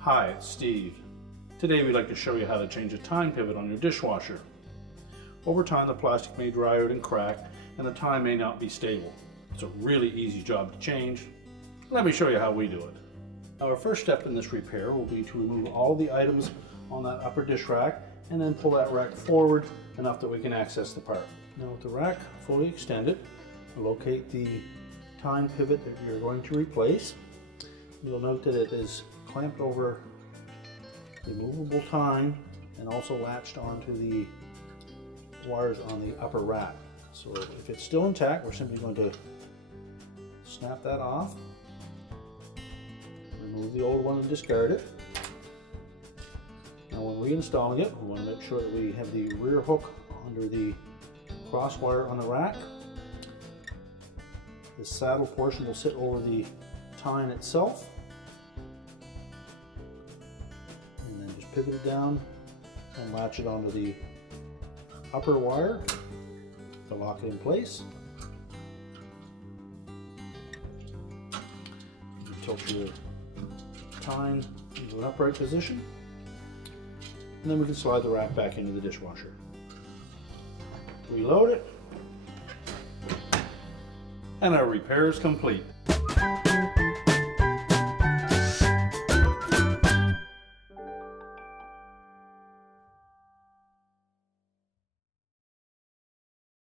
Hi, it's Steve. Today we'd like to show you how to change a Tine Pivot on your dishwasher. Over time the plastic may dry out and crack and the tine may not be stable. It's a really easy job to change. Let me show you how we do it. Our first step in this repair will be to remove all the items on that upper dish rack and then pull that rack forward enough that we can access the part. Now with the rack fully extended, locate the Tine Pivot that you're going to replace. You'll note that it is clamped over the movable tine and also latched onto the wires on the upper rack. So if it's still intact, we're simply going to snap that off, remove the old one and discard it. Now when reinstalling it, we want to make sure that we have the rear hook under the cross wire on the rack. The saddle portion will sit over the tine itself. And then just pivot it down and latch it onto the upper wire to lock it in place. You tilt your tine into an upright position, and then we can slide the rack back into the dishwasher. Reload it, and our repair is complete.